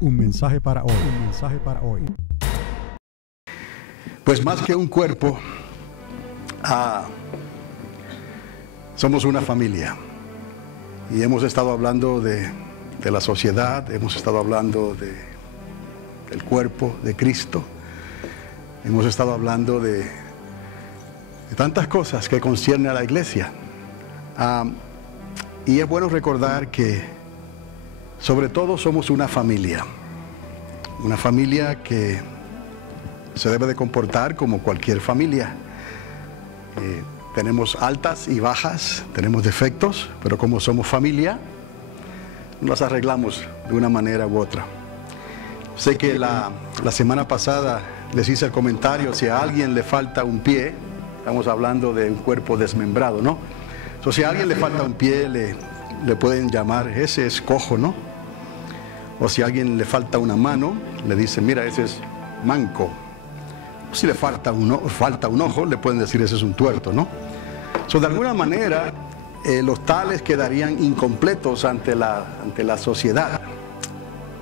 Un mensaje para hoy. Un mensaje para hoy. Pues más que un cuerpo, somos una familia. Y hemos estado hablando de la sociedad, hemos estado hablando del cuerpo de Cristo, hemos estado hablando de tantas cosas que conciernen a la iglesia. Y es bueno recordar que sobre todo somos una familia que se debe de comportar como cualquier familia. Tenemos altas y bajas, tenemos defectos, pero como somos familia, nos arreglamos de una manera u otra. Sé que la semana pasada les hice el comentario, si a alguien le falta un pie, estamos hablando de un cuerpo desmembrado, ¿no? Entonces, si a alguien le falta un pie, le pueden llamar, ese es cojo, ¿no? O si a alguien le falta una mano, le dicen, mira, ese es manco. Si le falta un ojo, le pueden decir, ese es un tuerto, ¿no? De alguna manera, los tales quedarían incompletos ante la sociedad.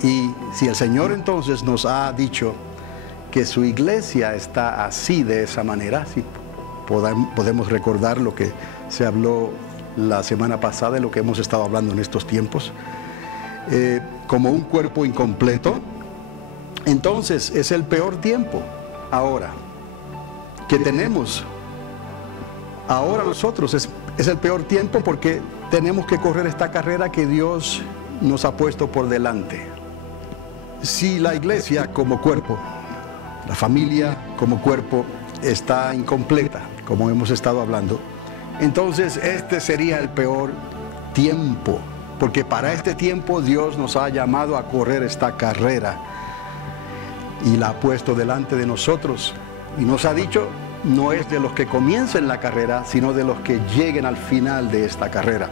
Y si el Señor entonces nos ha dicho que su iglesia está así, de esa manera, si podemos recordar lo que se habló la semana pasada, de lo que hemos estado hablando en estos tiempos, como un cuerpo incompleto, entonces es el peor tiempo ahora que tenemos. Ahora nosotros es el peor tiempo porque tenemos que correr esta carrera que Dios nos ha puesto por delante. Si la iglesia como cuerpo, la familia como cuerpo está incompleta, como hemos estado hablando, entonces este sería el peor tiempo, porque para este tiempo Dios nos ha llamado a correr esta carrera y la ha puesto delante de nosotros y nos ha dicho, no es de los que comiencen la carrera, sino de los que lleguen al final de esta carrera.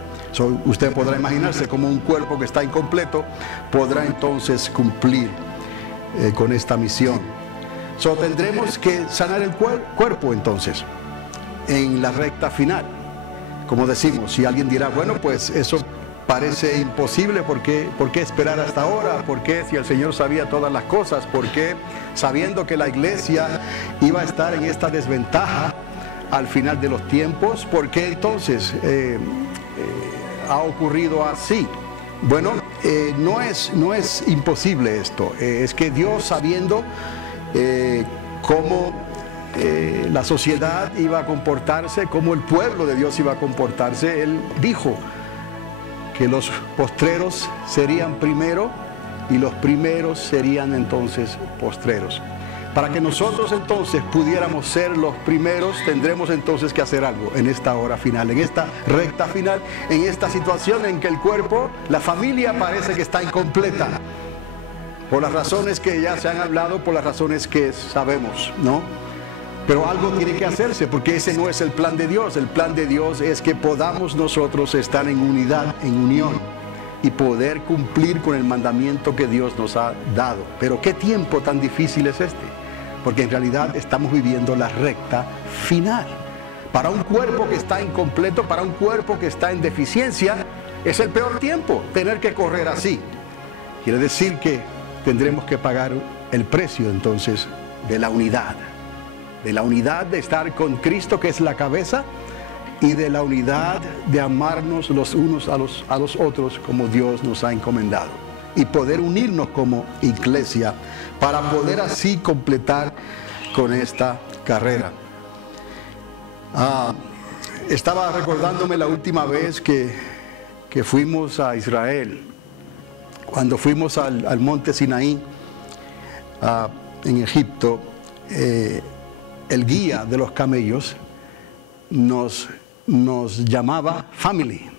Usted podrá imaginarse como un cuerpo que está incompleto podrá entonces cumplir con esta misión. Tendremos que sanar el cuerpo entonces en la recta final. Como decimos, si alguien dirá, bueno, pues eso parece imposible, ¿por qué esperar hasta ahora? ¿Por qué si el Señor sabía todas las cosas? ¿Por qué sabiendo que la iglesia iba a estar en esta desventaja al final de los tiempos? ¿Por qué entonces ha ocurrido así? Bueno, no es imposible esto, es que Dios, sabiendo cómo la sociedad iba a comportarse, cómo el pueblo de Dios iba a comportarse, Él dijo que los postreros serían primero y los primeros serían entonces postreros. Para que nosotros entonces pudiéramos ser los primeros, tendremos entonces que hacer algo en esta hora final, en esta recta final, en esta situación en que el cuerpo, la familia parece que está incompleta, por las razones que ya se han hablado, por las razones que sabemos, ¿no? Pero algo tiene que hacerse, porque ese no es el plan de Dios. El plan de Dios es que podamos nosotros estar en unidad, en unión, y poder cumplir con el mandamiento que Dios nos ha dado. Pero ¿qué tiempo tan difícil es este? Porque en realidad estamos viviendo la recta final. Para un cuerpo que está incompleto, para un cuerpo que está en deficiencia, es el peor tiempo tener que correr así. Quiere decir que tendremos que pagar el precio entonces de la unidad de estar con Cristo, que es la cabeza, y de la unidad de amarnos los unos a los otros como Dios nos ha encomendado, y poder unirnos como iglesia para poder así completar con esta carrera. Estaba recordándome la última vez que fuimos a Israel, cuando fuimos al monte Sinaí en Egipto. El guía de los camellos nos llamaba family.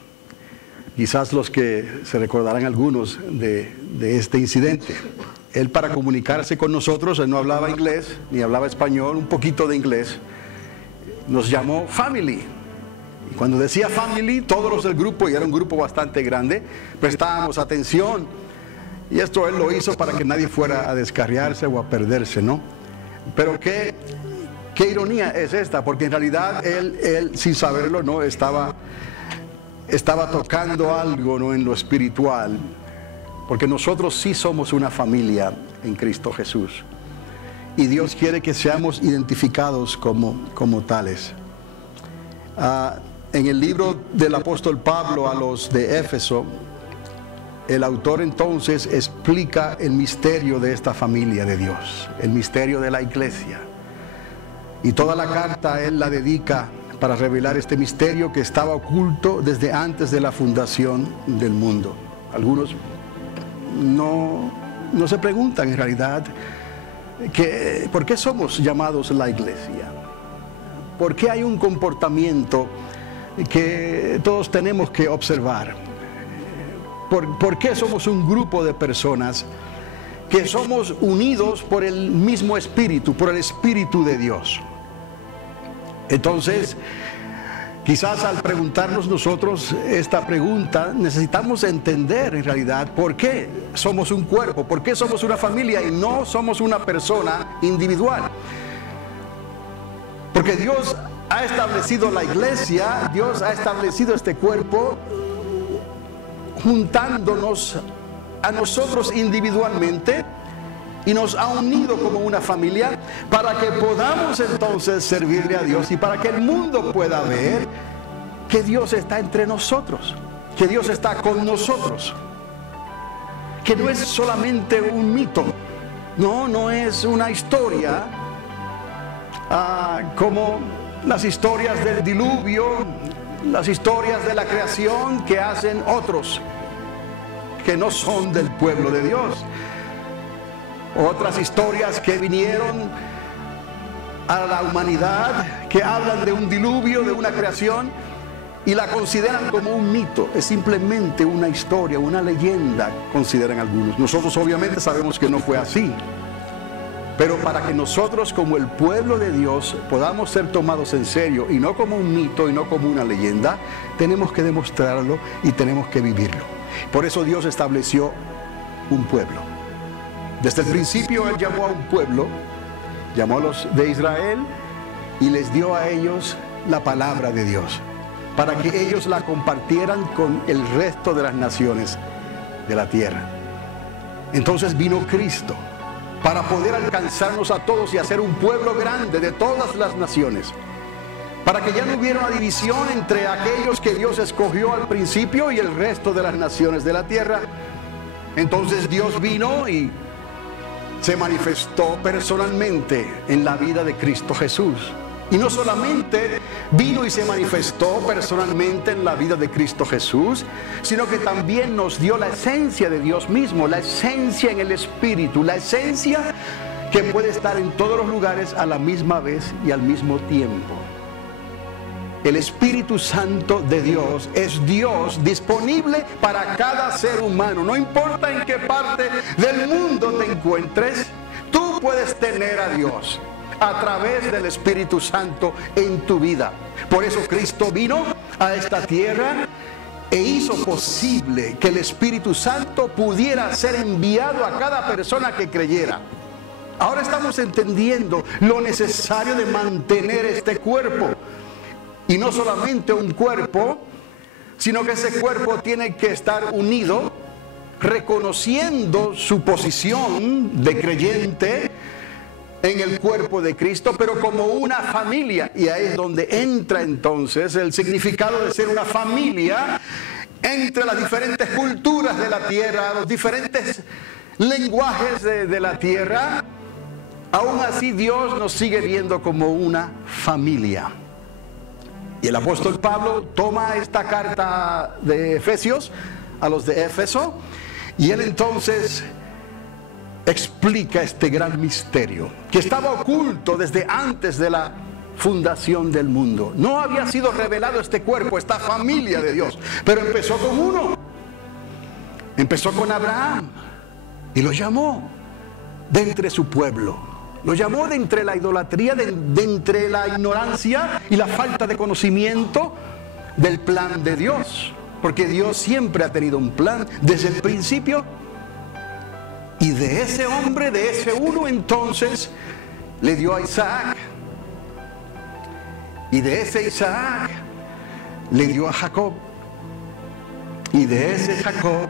Quizás los que se recordarán algunos de este incidente. Él, para comunicarse con nosotros, él no hablaba inglés ni hablaba español, un poquito de inglés, nos llamó family. Y cuando decía family, todos los del grupo, y era un grupo bastante grande, prestábamos atención. Y esto él lo hizo para que nadie fuera a descarriarse o a perderse, ¿no? Pero qué ironía es esta, porque en realidad él sin saberlo, ¿no? Estaba tocando algo, ¿no? En lo espiritual, porque nosotros sí somos una familia en Cristo Jesús. Y Dios quiere que seamos identificados como tales. En el libro del apóstol Pablo a los de Éfeso, el autor entonces explica el misterio de esta familia de Dios, el misterio de la iglesia. Y toda la carta él la dedica para revelar este misterio que estaba oculto desde antes de la fundación del mundo. Algunos no se preguntan en realidad ¿por qué somos llamados la iglesia? ¿Por qué hay un comportamiento que todos tenemos que observar? ¿Por qué somos un grupo de personas que somos unidos por el mismo Espíritu, por el Espíritu de Dios? Entonces, quizás al preguntarnos nosotros esta pregunta, necesitamos entender en realidad por qué somos un cuerpo, por qué somos una familia y no somos una persona individual. Porque Dios ha establecido la iglesia, Dios ha establecido este cuerpo juntándonos a nosotros individualmente y nos ha unido como una familia para que podamos entonces servirle a Dios y para que el mundo pueda ver que Dios está entre nosotros, que Dios está con nosotros, que no es solamente un mito, no es una historia como las historias del diluvio, las historias de la creación que hacen otros que no son del pueblo de Dios. Otras historias que vinieron a la humanidad, que hablan de un diluvio, de una creación, y la consideran como un mito. Es simplemente una historia, una leyenda, consideran algunos. Nosotros obviamente sabemos que no fue así. Pero para que nosotros como el pueblo de Dios podamos ser tomados en serio, y no como un mito y no como una leyenda, tenemos que demostrarlo y tenemos que vivirlo. Por eso Dios estableció un pueblo. Desde el principio Él llamó a un pueblo, llamó a los de Israel y les dio a ellos la palabra de Dios, para que ellos la compartieran con el resto de las naciones de la tierra. Entonces vino Cristo para poder alcanzarnos a todos y hacer un pueblo grande de todas las naciones, para que ya no hubiera una división entre aquellos que Dios escogió al principio y el resto de las naciones de la tierra. Entonces Dios vino y se manifestó personalmente en la vida de Cristo Jesús. Y no solamente vino y se manifestó personalmente en la vida de Cristo Jesús, sino que también nos dio la esencia de Dios mismo, la esencia en el Espíritu, la esencia que puede estar en todos los lugares a la misma vez y al mismo tiempo. El Espíritu Santo de Dios es Dios disponible para cada ser humano. No importa en qué parte del mundo te encuentres, tú puedes tener a Dios a través del Espíritu Santo en tu vida. Por eso Cristo vino a esta tierra e hizo posible que el Espíritu Santo pudiera ser enviado a cada persona que creyera. Ahora estamos entendiendo lo necesario de mantener este cuerpo. Y no solamente un cuerpo, sino que ese cuerpo tiene que estar unido, reconociendo su posición de creyente en el cuerpo de Cristo, pero como una familia. Y ahí es donde entra entonces el significado de ser una familia entre las diferentes culturas de la tierra, los diferentes lenguajes de la tierra. Aún así Dios nos sigue viendo como una familia. Y el apóstol Pablo toma esta carta de Efesios a los de Éfeso y él entonces explica este gran misterio que estaba oculto desde antes de la fundación del mundo. No había sido revelado este cuerpo, esta familia de Dios, pero empezó con uno. Empezó con Abraham y lo llamó de entre su pueblo. Lo llamó de entre la idolatría, de entre la ignorancia y la falta de conocimiento del plan de Dios. Porque Dios siempre ha tenido un plan desde el principio. Y de ese hombre, de ese uno, entonces le dio a Isaac. Y de ese Isaac le dio a Jacob. Y de ese Jacob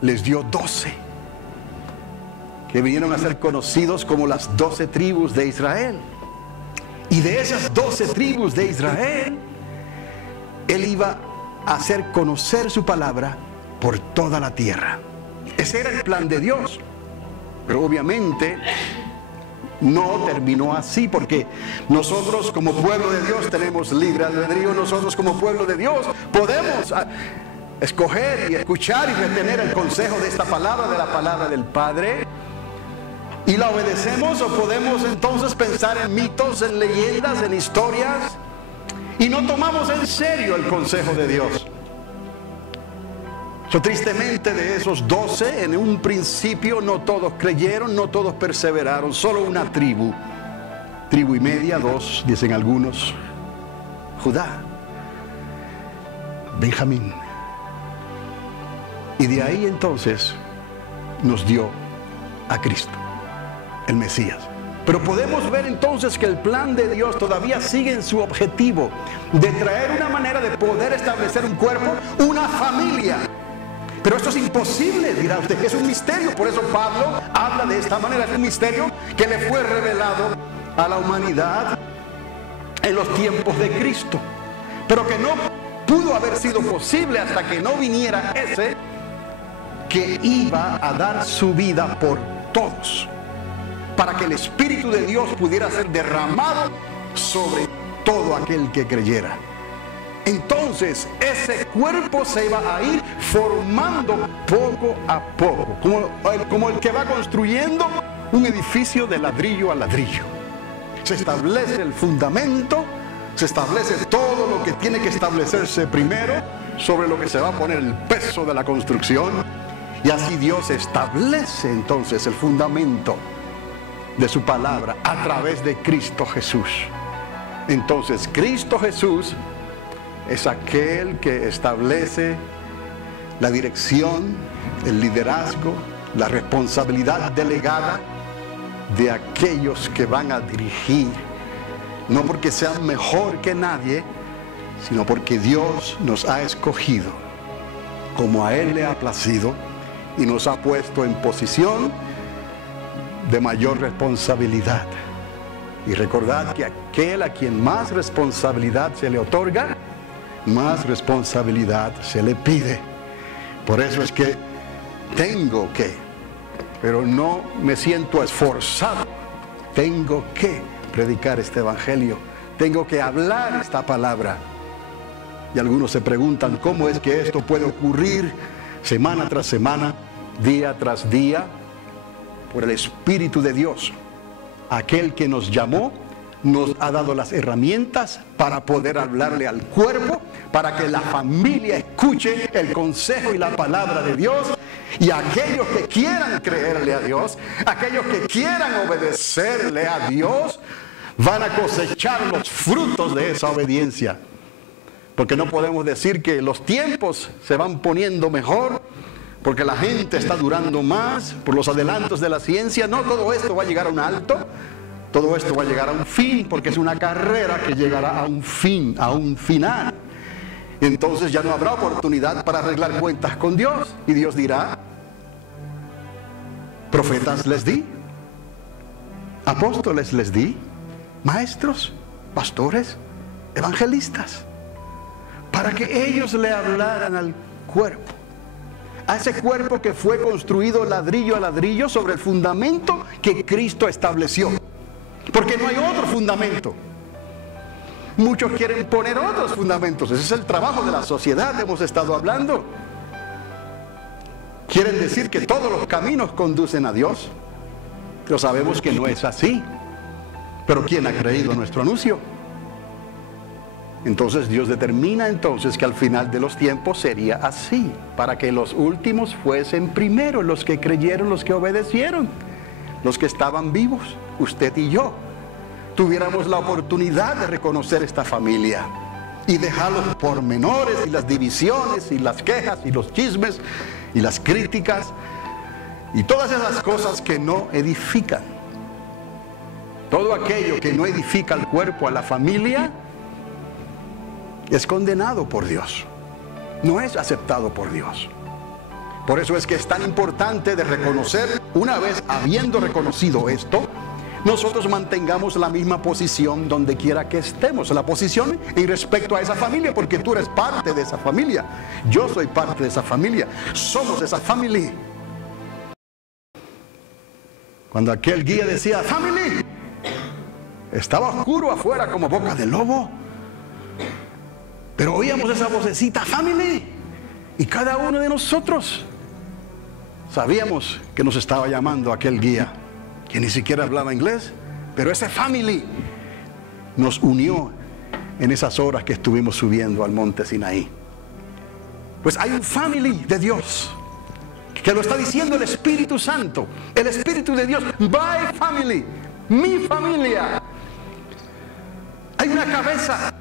les dio 12, que vinieron a ser conocidos como las 12 tribus de Israel. Y de esas 12 tribus de Israel, Él iba a hacer conocer su palabra por toda la tierra. Ese era el plan de Dios. Pero obviamente no terminó así, porque nosotros como pueblo de Dios tenemos libre albedrío. Nosotros como pueblo de Dios podemos escoger y escuchar y retener el consejo de esta palabra, de la palabra del Padre, y la obedecemos, o podemos entonces pensar en mitos, en leyendas, en historias, y no tomamos en serio el consejo de Dios. Tristemente, de esos 12, en un principio no todos creyeron, no todos perseveraron, solo una tribu y media, 2, dicen algunos: Judá, Benjamín. Y de ahí entonces nos dio a Cristo, el Mesías. Pero podemos ver entonces que el plan de Dios todavía sigue en su objetivo de traer una manera de poder establecer un cuerpo, una familia. Pero esto es imposible, dirá usted, que es un misterio. Por eso Pablo habla de esta manera. Es un misterio que le fue revelado a la humanidad en los tiempos de Cristo, pero que no pudo haber sido posible hasta que no viniera ese que iba a dar su vida por todos, para que el Espíritu de Dios pudiera ser derramado sobre todo aquel que creyera. Entonces ese cuerpo se iba a ir formando poco a poco, como el que va construyendo un edificio de ladrillo a ladrillo. Se establece el fundamento, se establece todo lo que tiene que establecerse primero, sobre lo que se va a poner el peso de la construcción, y así Dios establece entonces el fundamento de su palabra a través de Cristo Jesús. Entonces Cristo Jesús es aquel que establece la dirección, el liderazgo, la responsabilidad delegada de aquellos que van a dirigir, no porque sean mejor que nadie, sino porque Dios nos ha escogido como a Él le ha placido y nos ha puesto en posición de mayor responsabilidad. Y recordad que aquel a quien más responsabilidad se le otorga, más responsabilidad se le pide. Por eso es que tengo que, pero no me siento esforzado, tengo que predicar este evangelio, tengo que hablar esta palabra. Y algunos se preguntan cómo es que esto puede ocurrir semana tras semana, día tras día. Por el Espíritu de Dios. Aquel que nos llamó nos ha dado las herramientas para poder hablarle al cuerpo, para que la familia escuche el consejo y la palabra de Dios. Y aquellos que quieran creerle a Dios, aquellos que quieran obedecerle a Dios, van a cosechar los frutos de esa obediencia. Porque no podemos decir que los tiempos se van poniendo mejor, porque la gente está durando más por los adelantos de la ciencia. No, todo esto va a llegar a un alto, todo esto va a llegar a un fin, porque es una carrera que llegará a un fin, a un final. Entonces ya no habrá oportunidad para arreglar cuentas con Dios. Y Dios dirá: profetas les di, apóstoles les di, maestros, pastores, evangelistas, para que ellos le hablaran al cuerpo. A ese cuerpo que fue construido ladrillo a ladrillo sobre el fundamento que Cristo estableció. Porque no hay otro fundamento. Muchos quieren poner otros fundamentos. Ese es el trabajo de la sociedad, hemos estado hablando. Quieren decir que todos los caminos conducen a Dios. Pero sabemos que no es así. Pero ¿quién ha creído nuestro anuncio? Entonces Dios determina entonces que al final de los tiempos sería así, para que los últimos fuesen primero, los que creyeron, los que obedecieron, los que estaban vivos, usted y yo, tuviéramos la oportunidad de reconocer esta familia y dejar los pormenores y las divisiones y las quejas y los chismes y las críticas y todas esas cosas que no edifican. Todo aquello que no edifica al cuerpo, a la familia, es condenado por Dios, no es aceptado por Dios. Por eso es que es tan importante de reconocer, una vez habiendo reconocido esto, nosotros mantengamos la misma posición donde quiera que estemos, la posición en respecto a esa familia, porque tú eres parte de esa familia, yo soy parte de esa familia, somos esa familia. Cuando aquel guía decía family, estaba oscuro afuera como boca de lobo, pero oíamos esa vocecita family, y cada uno de nosotros sabíamos que nos estaba llamando aquel guía, que ni siquiera hablaba inglés, pero ese family nos unió en esas horas que estuvimos subiendo al monte Sinaí. Pues hay un family de Dios, que lo está diciendo el Espíritu Santo, el Espíritu de Dios, my family, mi familia. Hay una cabeza,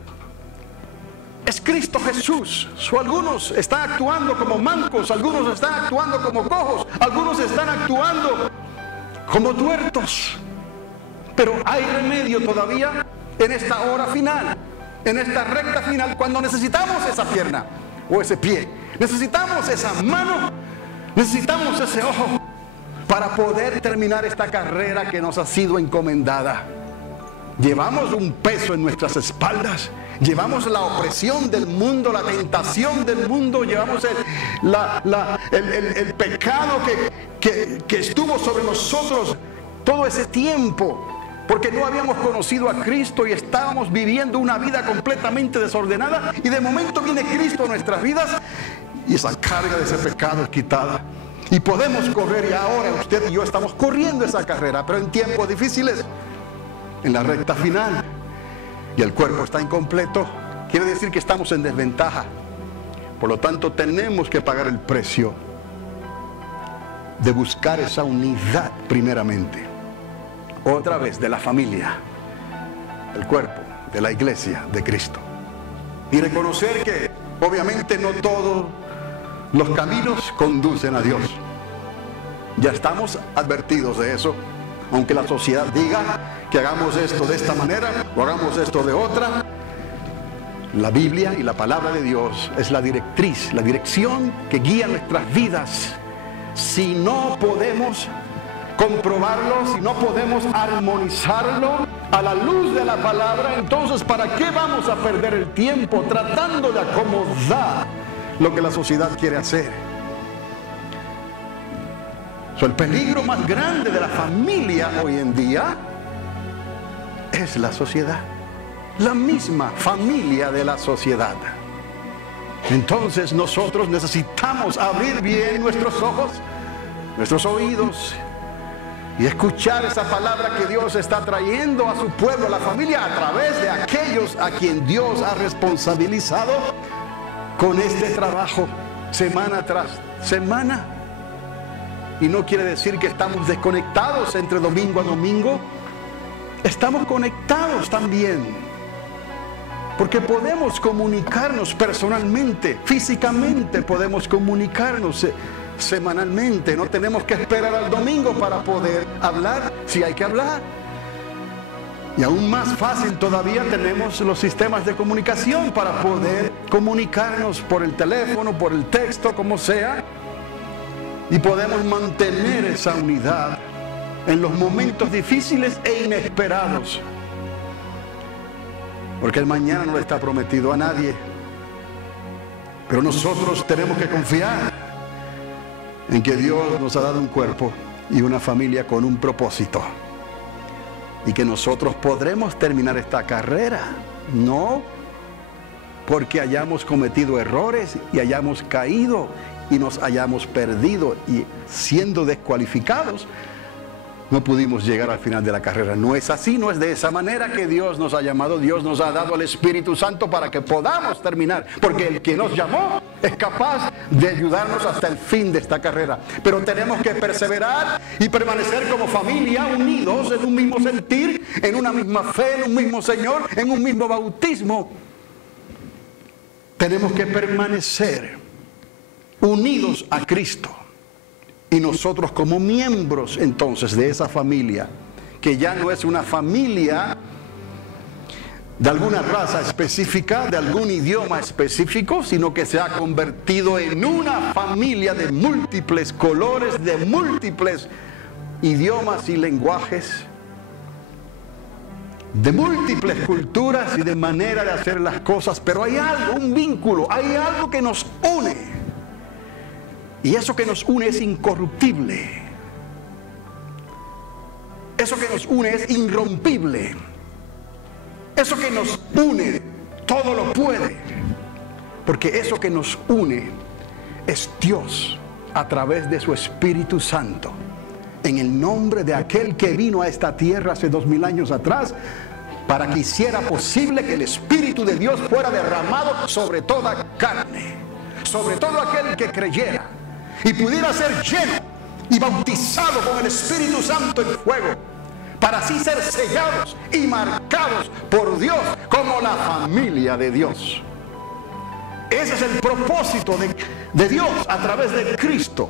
es Cristo Jesús. Algunos están actuando como mancos, algunos están actuando como cojos, algunos están actuando como tuertos. Pero hay remedio todavía en esta hora final, en esta recta final, cuando necesitamos esa pierna o ese pie, necesitamos esa mano, necesitamos ese ojo para poder terminar esta carrera que nos ha sido encomendada. Llevamos un peso en nuestras espaldas, llevamos la opresión del mundo, la tentación del mundo, llevamos el pecado que estuvo sobre nosotros todo ese tiempo, porque no habíamos conocido a Cristo y estábamos viviendo una vida completamente desordenada, y de momento viene Cristo a nuestras vidas y esa carga de ese pecado es quitada y podemos correr. Y ahora usted y yo estamos corriendo esa carrera, pero en tiempos difíciles, en la recta final, y el cuerpo está incompleto, quiere decir que estamos en desventaja. Por lo tanto, tenemos que pagar el precio de buscar esa unidad primeramente, otra vez, de la familia, el cuerpo, de la iglesia de Cristo, y reconocer que obviamente no todos los caminos conducen a Dios. Ya estamos advertidos de eso, aunque la sociedad diga que hagamos esto de esta manera o hagamos esto de otra. La Biblia y la palabra de Dios es la directriz, la dirección que guía nuestras vidas. Si no podemos comprobarlo, si no podemos armonizarlo a la luz de la palabra, entonces ¿para qué vamos a perder el tiempo tratando de acomodar lo que la sociedad quiere hacer? El peligro más grande de la familia hoy en día es la sociedad, la misma familia de la sociedad. Entonces nosotros necesitamos abrir bien nuestros ojos, nuestros oídos, y escuchar esa palabra que Dios está trayendo a su pueblo, a la familia, a través de aquellos a quien Dios ha responsabilizado con este trabajo semana tras semana. Y no quiere decir que estamos desconectados entre domingo a domingo. Estamos conectados también, porque podemos comunicarnos personalmente, físicamente podemos comunicarnos semanalmente. No tenemos que esperar al domingo para poder hablar, si hay que hablar. Y aún más fácil todavía, tenemos los sistemas de comunicación para poder comunicarnos por el teléfono, por el texto, como sea. Y podemos mantener esa unidad en los momentos difíciles e inesperados. Porque el mañana no le está prometido a nadie. Pero nosotros tenemos que confiar en que Dios nos ha dado un cuerpo y una familia con un propósito. Y que nosotros podremos terminar esta carrera, no porque hayamos cometido errores y hayamos caído y nos hayamos perdido y siendo descualificados no pudimos llegar al final de la carrera. No es así, no es de esa manera que Dios nos ha llamado. Dios nos ha dado al Espíritu Santo para que podamos terminar, porque el que nos llamó es capaz de ayudarnos hasta el fin de esta carrera. Pero tenemos que perseverar y permanecer como familia, unidos en un mismo sentir, en una misma fe, en un mismo Señor, en un mismo bautismo. Tenemos que permanecer unidos a Cristo. Y nosotros como miembros entonces de esa familia, que ya no es una familia de alguna raza específica, de algún idioma específico, sino que se ha convertido en una familia de múltiples colores, de múltiples idiomas y lenguajes, de múltiples culturas y de manera de hacer las cosas, pero hay algo, un vínculo, hay algo que nos une, y eso que nos une es incorruptible, eso que nos une es irrompible. Eso que nos une, todo lo puede, porque eso que nos une es Dios a través de su Espíritu Santo, en el nombre de aquel que vino a esta tierra hace 2000 años atrás, para que hiciera posible que el Espíritu de Dios fuera derramado sobre toda carne, sobre todo aquel que creyera, y pudiera ser lleno y bautizado con el Espíritu Santo en fuego, para así ser sellados y marcados por Dios como la familia de Dios. Ese es el propósito de Dios a través de Cristo.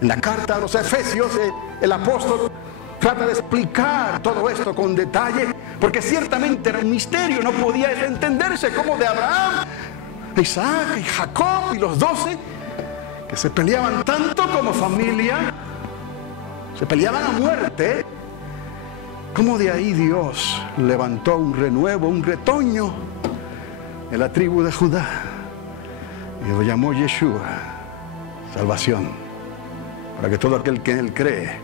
En la carta a los Efesios, el apóstol trata de explicar todo esto con detalle, porque ciertamente era un misterio, no podía entenderse como de Abraham, Isaac y Jacob y los 12, que se peleaban tanto como familia, se peleaban a muerte. Cómo de ahí Dios levantó un renuevo, un retoño en la tribu de Judá y lo llamó Yeshua, salvación, para que todo aquel que en él cree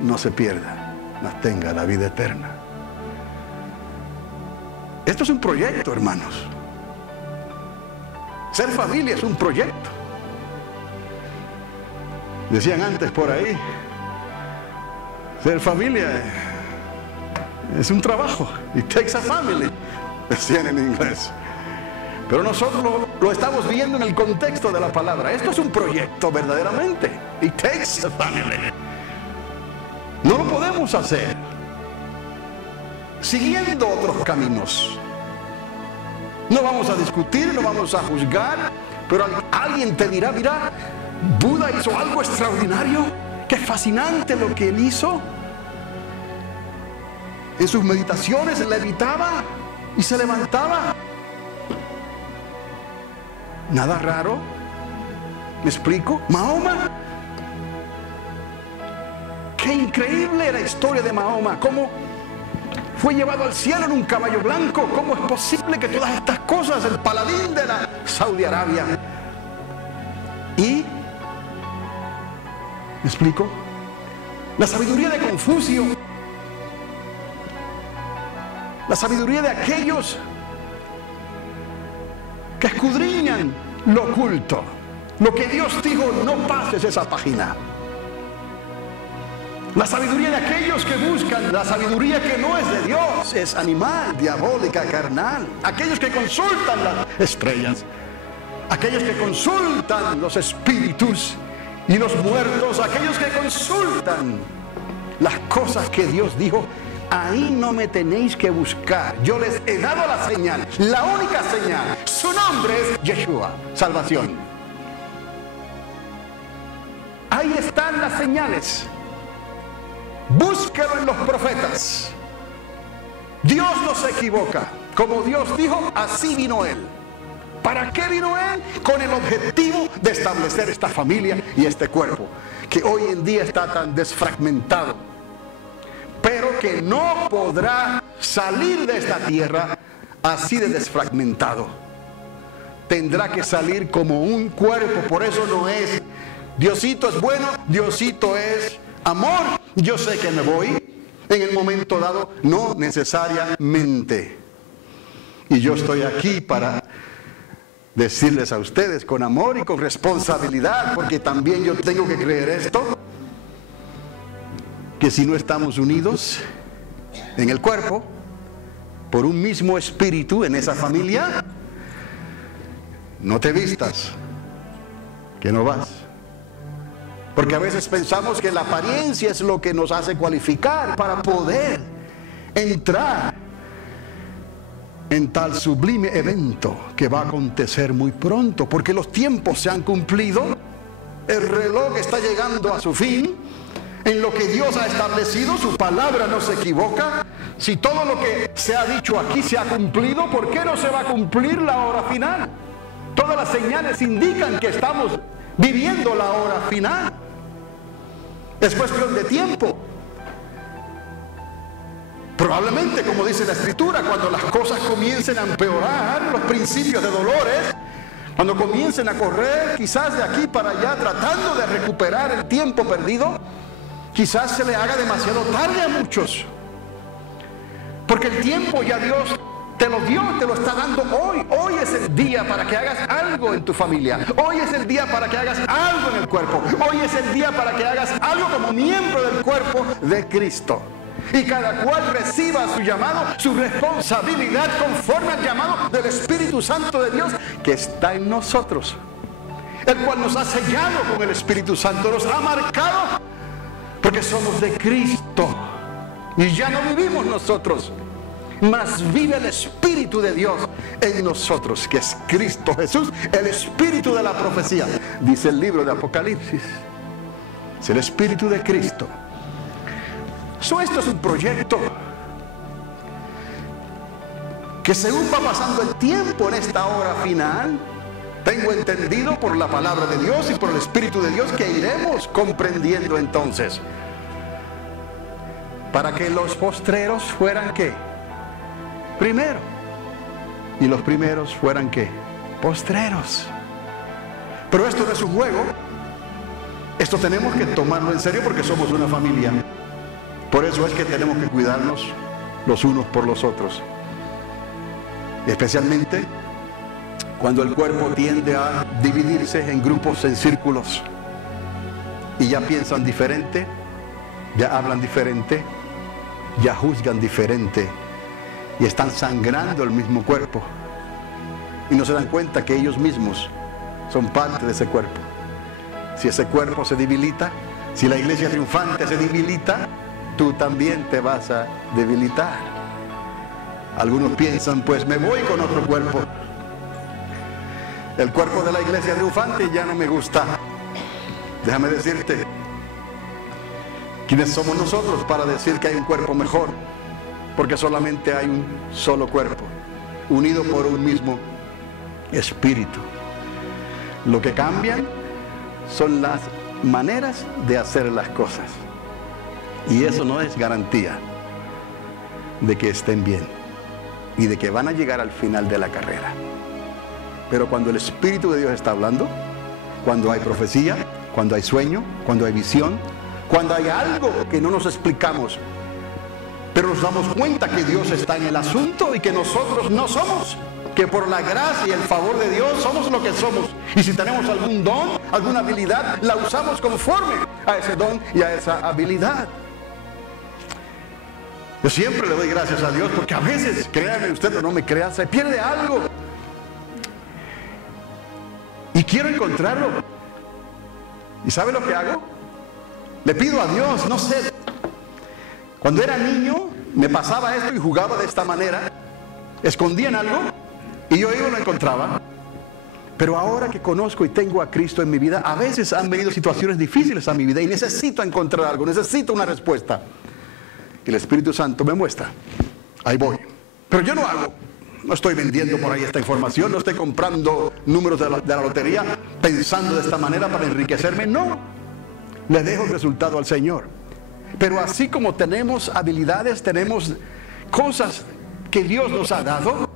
no se pierda, mas tenga la vida eterna. Esto es un proyecto, hermanos. Ser familia es un proyecto. Decían antes por ahí, ser familia es un trabajo. It takes a family, decían en inglés. Pero nosotros lo estamos viendo en el contexto de la palabra. Esto es un proyecto verdaderamente. It takes a family. No lo podemos hacer siguiendo otros caminos. No vamos a discutir, no vamos a juzgar, pero alguien te dirá, mira, Buda hizo algo extraordinario. Qué fascinante lo que él hizo. En sus meditaciones levitaba y se levantaba. Nada raro. ¿Me explico? Mahoma. Qué increíble la historia de Mahoma. Cómo fue llevado al cielo en un caballo blanco. ¿Cómo es posible que todas estas cosas, el paladín de la Saudi Arabia? Y, ¿me explico? La sabiduría de Confucio. La sabiduría de aquellos que escudriñan lo oculto. Lo que Dios dijo, no pases esa página. La sabiduría de aquellos que buscan la sabiduría que no es de Dios, es animal, diabólica, carnal. Aquellos que consultan las estrellas, aquellos que consultan los espíritus y los muertos, aquellos que consultan las cosas que Dios dijo. Ahí no me tenéis que buscar. Yo les he dado la señal, la única señal. Su nombre es Yeshua, salvación. Ahí están las señales. Búsquelo en los profetas. Dios no se equivoca. Como Dios dijo, así vino Él. ¿Para qué vino Él? Con el objetivo de establecer esta familia y este cuerpo, que hoy en día está tan desfragmentado, pero que no podrá salir de esta tierra así de desfragmentado. Tendrá que salir como un cuerpo. Por eso no es Diosito es bueno, Diosito es amor, yo sé que me voy en el momento dado. No necesariamente. Y yo estoy aquí para decirles a ustedes con amor y con responsabilidad, porque también yo tengo que creer esto, que si no estamos unidos en el cuerpo por un mismo espíritu en esa familia, no te vistas que no vas. Porque a veces pensamos que la apariencia es lo que nos hace cualificar para poder entrar en tal sublime evento que va a acontecer muy pronto, porque los tiempos se han cumplido, el reloj está llegando a su fin. En lo que Dios ha establecido, su palabra no se equivoca. Si todo lo que se ha dicho aquí se ha cumplido, ¿por qué no se va a cumplir la hora final? Todas las señales indican que estamos viviendo la hora final. Es cuestión de tiempo. Probablemente, como dice la Escritura, cuando las cosas comiencen a empeorar, los principios de dolores, cuando comiencen a correr quizás de aquí para allá tratando de recuperar el tiempo perdido, quizás se le haga demasiado tarde a muchos. Porque el tiempo ya Dios te lo dio, te lo está dando hoy. Hoy es el día para que hagas algo en tu familia. Hoy es el día para que hagas algo en el cuerpo. Hoy es el día para que hagas algo como miembro del cuerpo de Cristo. Y cada cual reciba su llamado, su responsabilidad conforme al llamado del Espíritu Santo de Dios que está en nosotros. El cual nos ha sellado con el Espíritu Santo, nos ha marcado porque somos de Cristo. Y ya no vivimos nosotros, mas vive el Espíritu de Dios en nosotros, que es Cristo Jesús, el Espíritu de la profecía. Dice el libro de Apocalipsis. Es el Espíritu de Cristo. Esto es un proyecto que según va pasando el tiempo en esta hora final, tengo entendido por la palabra de Dios y por el Espíritu de Dios que iremos comprendiendo entonces. Para que los postreros fueran ¿qué? Primero. Y los primeros fueran ¿qué? Postreros. Pero esto no es un juego. Esto tenemos que tomarlo en serio porque somos una familia. Por eso es que tenemos que cuidarnos los unos por los otros. Especialmente cuando el cuerpo tiende a dividirse en grupos, en círculos. Y ya piensan diferente, ya hablan diferente, ya juzgan diferente. Y están sangrando el mismo cuerpo. Y no se dan cuenta que ellos mismos son parte de ese cuerpo. Si ese cuerpo se debilita, si la iglesia triunfante se debilita, tú también te vas a debilitar. Algunos piensan, pues me voy con otro cuerpo. El cuerpo de la iglesia triunfante ya no me gusta. Déjame decirte, ¿quiénes somos nosotros para decir que hay un cuerpo mejor? Porque solamente hay un solo cuerpo, unido por un mismo espíritu. Lo que cambian son las maneras de hacer las cosas. Y eso no es garantía de que estén bien y de que van a llegar al final de la carrera. Pero cuando el Espíritu de Dios está hablando, cuando hay profecía, cuando hay sueño, cuando hay visión, cuando hay algo que no nos explicamos, pero nos damos cuenta que Dios está en el asunto y que nosotros no somos, que por la gracia y el favor de Dios somos lo que somos. Y si tenemos algún don, alguna habilidad, la usamos conforme a ese don y a esa habilidad. Yo siempre le doy gracias a Dios porque a veces, créame usted o no me crea, se pierde algo. Y quiero encontrarlo. ¿Y sabe lo que hago? Le pido a Dios, no sé. Cuando era niño me pasaba esto y jugaba de esta manera. Escondían algo y yo iba y lo encontraba. Pero ahora que conozco y tengo a Cristo en mi vida, a veces han venido situaciones difíciles a mi vida y necesito encontrar algo, necesito una respuesta. Y el Espíritu Santo me muestra. Ahí voy. Pero yo no estoy vendiendo por ahí esta información, no estoy comprando números de la lotería pensando de esta manera para enriquecerme. No. Le dejo el resultado al Señor. Pero así como tenemos habilidades, tenemos cosas que Dios nos ha dado,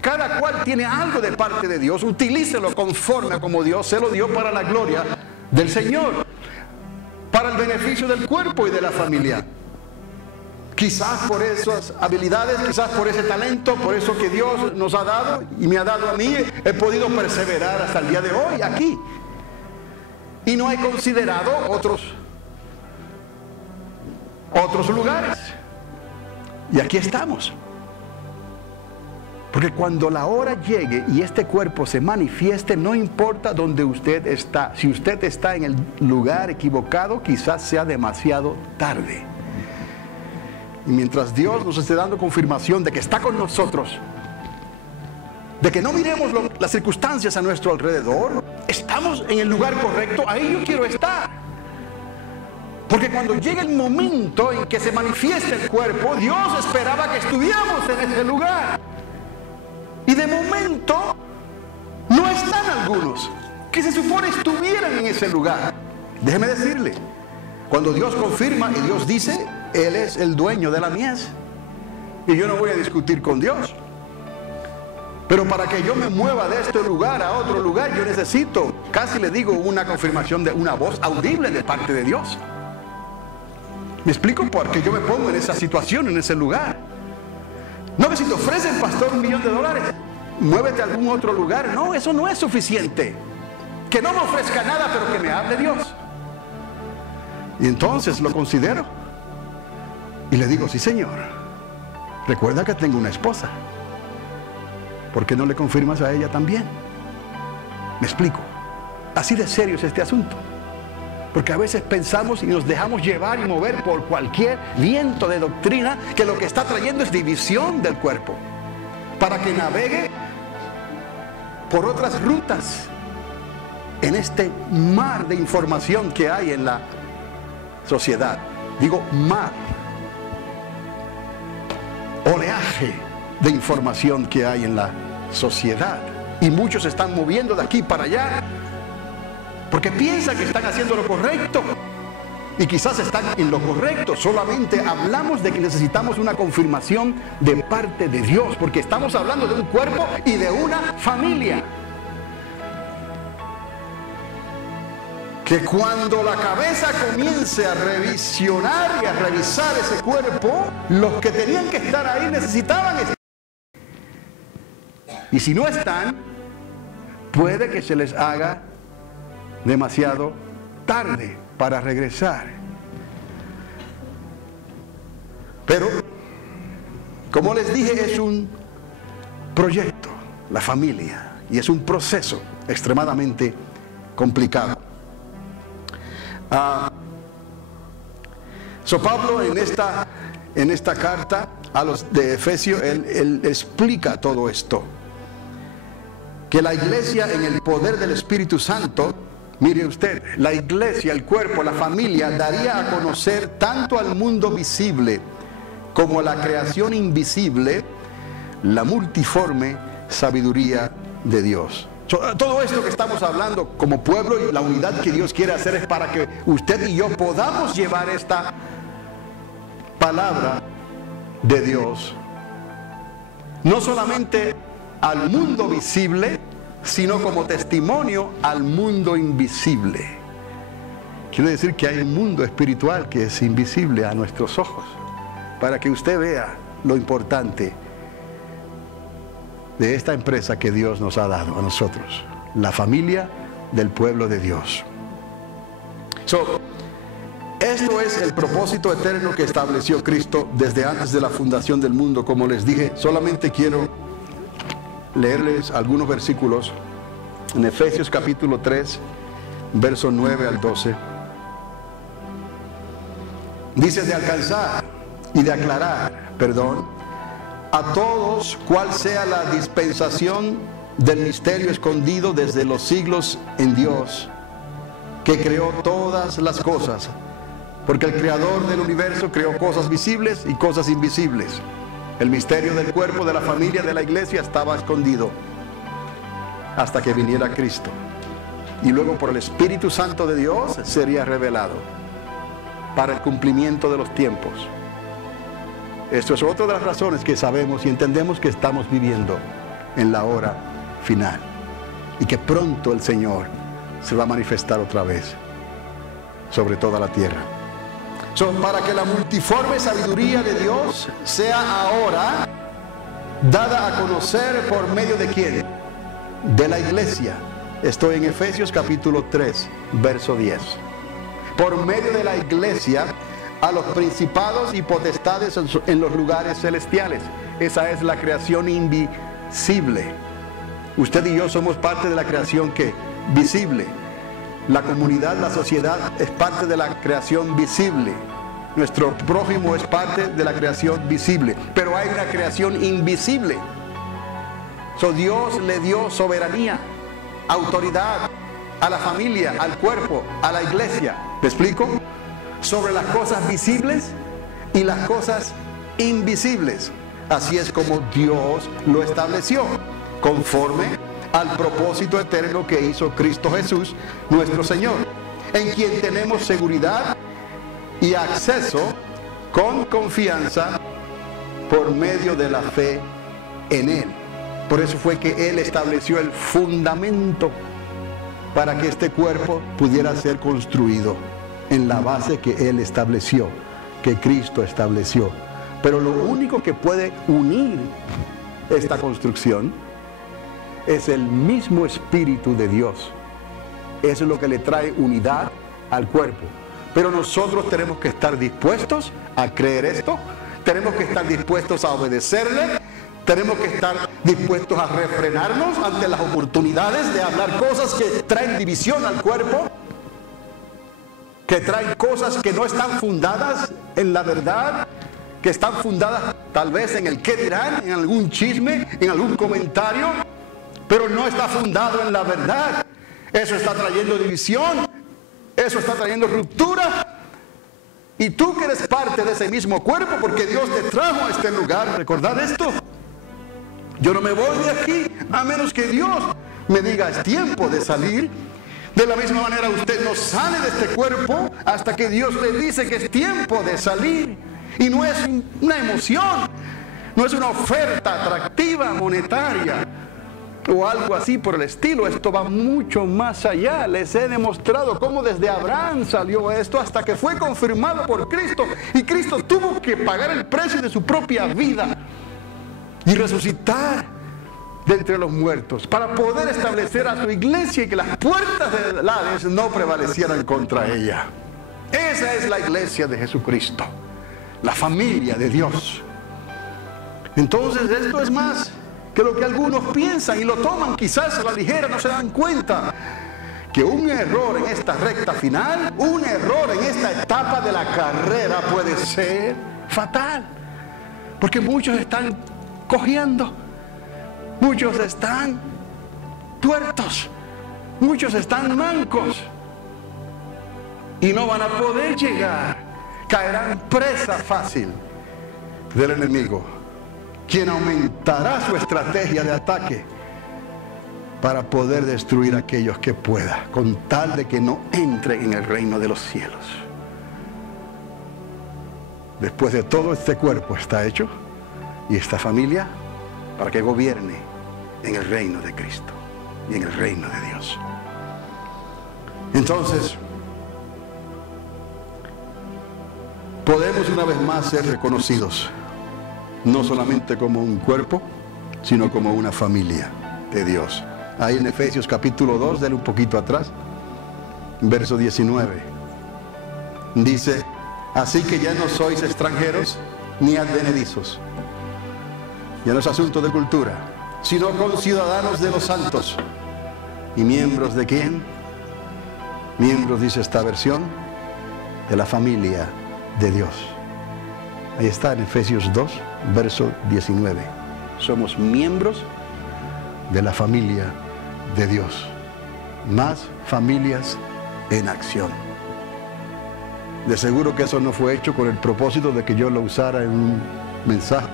cada cual tiene algo de parte de Dios. Utilícelo conforme a como Dios se lo dio para la gloria del Señor, para el beneficio del cuerpo y de la familia. Quizás por esas habilidades, quizás por ese talento, por eso que Dios nos ha dado y me ha dado a mí, he podido perseverar hasta el día de hoy aquí. Y no he considerado otros lugares. Y aquí estamos. Porque cuando la hora llegue y este cuerpo se manifieste, no importa dónde usted está. Si usted está en el lugar equivocado, quizás sea demasiado tarde. Y mientras Dios nos esté dando confirmación de que está con nosotros, de que no miremos las circunstancias a nuestro alrededor, estamos en el lugar correcto, ahí yo quiero estar. Porque cuando llega el momento en que se manifiesta el cuerpo, Dios esperaba que estuviéramos en ese lugar. Y de momento no están algunos que se supone estuvieran en ese lugar. Déjeme decirle, cuando Dios confirma y Dios dice, Él es el dueño de la mies. Y yo no voy a discutir con Dios. Pero para que yo me mueva de este lugar a otro lugar, yo necesito, casi le digo, una confirmación de una voz audible de parte de Dios. ¿Me explico? Porque yo me pongo en esa situación, en ese lugar. No que si te ofrecen, pastor, $1 millón, muévete a algún otro lugar. No, eso no es suficiente. Que no me ofrezca nada, pero que me hable Dios. Y entonces lo considero. Y le digo, sí, Señor, recuerda que tengo una esposa. ¿Por qué no le confirmas a ella también? Me explico. Así de serio es este asunto. Porque a veces pensamos y nos dejamos llevar y mover por cualquier viento de doctrina que lo que está trayendo es división del cuerpo. Para que navegue por otras rutas en este mar de información que hay en la sociedad. Digo mar. Oleaje de información que hay en la sociedad. Y muchos se están moviendo de aquí para allá porque piensan que están haciendo lo correcto. Y quizás están en lo correcto. Solamente hablamos de que necesitamos una confirmación de parte de Dios, porque estamos hablando de un cuerpo y de una familia. Que cuando la cabeza comience a revisionar y a revisar ese cuerpo, los que tenían que estar ahí necesitaban estar. Y si no están, puede que se les haga demasiado tarde para regresar. Pero, como les dije, es un proyecto, la familia, y es un proceso extremadamente complicado. Pablo en esta carta a los de Efesios, él explica todo esto. Que la iglesia en el poder del Espíritu Santo, mire usted, la iglesia, el cuerpo, la familia, daría a conocer tanto al mundo visible como a la creación invisible la multiforme sabiduría de Dios. Todo esto que estamos hablando como pueblo y la unidad que Dios quiere hacer es para que usted y yo podamos llevar esta palabra de Dios no solamente al mundo visible, sino como testimonio al mundo invisible. Quiere decir que hay un mundo espiritual que es invisible a nuestros ojos, para que usted vea lo importante de esta empresa que Dios nos ha dado a nosotros, la familia del pueblo de Dios. Esto es el propósito eterno que estableció Cristo desde antes de la fundación del mundo. Como les dije, solamente quiero leerles algunos versículos en Efesios capítulo 3, versos 9 al 12. Dice: de alcanzar y de aclarar, a todos cuál sea la dispensación del misterio escondido desde los siglos en Dios, que creó todas las cosas, porque el creador del universo creó cosas visibles y cosas invisibles. El misterio del cuerpo, de la familia, de la iglesia estaba escondido hasta que viniera Cristo, y luego por el Espíritu Santo de Dios sería revelado para el cumplimiento de los tiempos. Esto es otra de las razones que sabemos y entendemos que estamos viviendo en la hora final y que pronto el Señor se va a manifestar otra vez sobre toda la tierra. Para que la multiforme sabiduría de Dios sea ahora dada a conocer por medio de ¿quién? De la iglesia. Estoy en Efesios capítulo 3, verso 10. Por medio de la iglesia a los principados y potestades en los lugares celestiales. Esa es la creación invisible. Usted y yo somos parte de la creación que visible. La comunidad, la sociedad es parte de la creación visible. Nuestro prójimo es parte de la creación visible. Pero hay una creación invisible. Dios le dio soberanía, autoridad a la familia, al cuerpo, a la iglesia. ¿Me explico? sobre las cosas visibles y las cosas invisibles. Así es como Dios lo estableció, conforme al propósito eterno que hizo Cristo Jesús, nuestro Señor, en quien tenemos seguridad y acceso con confianza por medio de la fe en Él. Por eso fue que Él estableció el fundamento para que este cuerpo pudiera ser construido en la base que Él estableció, que Cristo estableció. Pero lo único que puede unir esta construcción es el mismo Espíritu de Dios. Eso es lo que le trae unidad al cuerpo. Pero nosotros tenemos que estar dispuestos a creer esto, tenemos que estar dispuestos a obedecerle, tenemos que estar dispuestos a refrenarnos ante las oportunidades de hablar cosas que traen división al cuerpo, que traen cosas que no están fundadas en la verdad, que están fundadas tal vez en el qué dirán, en algún chisme, en algún comentario, pero no está fundado en la verdad. Eso está trayendo división, eso está trayendo ruptura. Y tú que eres parte de ese mismo cuerpo, porque Dios te trajo a este lugar, recordad esto. Yo no me voy de aquí a menos que Dios me diga es tiempo de salir. De la misma manera usted no sale de este cuerpo hasta que Dios le dice que es tiempo de salir. Y no es una emoción, no es una oferta atractiva monetaria o algo así por el estilo. Esto va mucho más allá. Les he demostrado cómo desde Abraham salió esto hasta que fue confirmado por Cristo. Y Cristo tuvo que pagar el precio de su propia vida y resucitar de entre los muertos para poder establecer a su iglesia y que las puertas del Hades no prevalecieran contra ella. Esa es la iglesia de Jesucristo, la familia de Dios. Entonces esto es más que lo que algunos piensan y lo toman quizás a la ligera, no se dan cuenta que un error en esta recta final, un error en esta etapa de la carrera puede ser fatal, porque muchos están cojeando, muchos están tuertos, muchos están mancos y no van a poder llegar, caerán presa fácil del enemigo, quien aumentará su estrategia de ataque para poder destruir a aquellos que pueda, con tal de que no entren en el reino de los cielos. Después de todo, este cuerpo está hecho y esta familia para que gobierne en el reino de Cristo y en el reino de Dios. Entonces, podemos una vez más ser reconocidos no solamente como un cuerpo, sino como una familia de Dios. Ahí en Efesios capítulo 2, denle un poquito atrás, verso 19, dice: así que ya no sois extranjeros ni advenedizos. Ya no es asunto de cultura, sino conciudadanos de los santos. ¿Y miembros de quién? Miembros, dice esta versión, de la familia de Dios. Ahí está en Efesios 2, verso 19. Somos miembros de la familia de Dios. Más familias en acción. De seguro que eso no fue hecho con el propósito de que yo lo usara en un mensaje,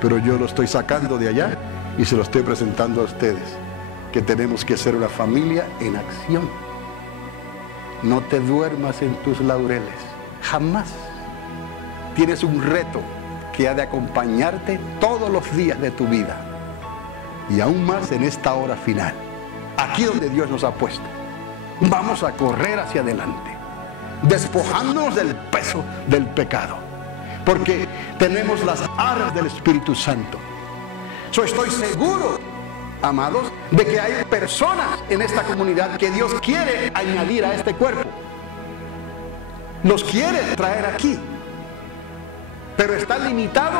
pero yo lo estoy sacando de allá y se lo estoy presentando a ustedes, que tenemos que ser una familia en acción. No te duermas en tus laureles, jamás. Tienes un reto que ha de acompañarte todos los días de tu vida, y aún más en esta hora final, aquí donde Dios nos ha puesto. Vamos a correr hacia adelante, despojándonos del peso del pecado, porque tenemos las arras del Espíritu Santo. Yo estoy seguro, amados, de que hay personas en esta comunidad que Dios quiere añadir a este cuerpo. Los quiere traer aquí, pero está limitado,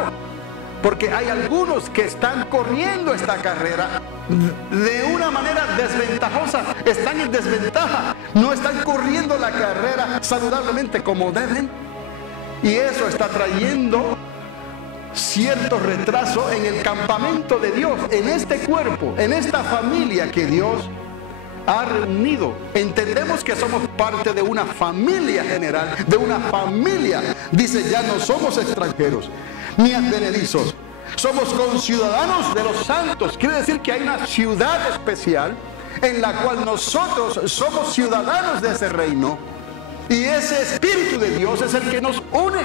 porque hay algunos que están corriendo esta carrera de una manera desventajosa, están en desventaja, no están corriendo la carrera saludablemente como deben, y eso está trayendo cierto retraso en el campamento de Dios, en este cuerpo, en esta familia que Dios ha reunido. Entendemos que somos parte de una familia general, de una familia. Dice, ya no somos extranjeros ni advenedizos, somos conciudadanos de los santos. Quiere decir que hay una ciudad especial en la cual nosotros somos ciudadanos de ese reino, y ese Espíritu de Dios es el que nos une.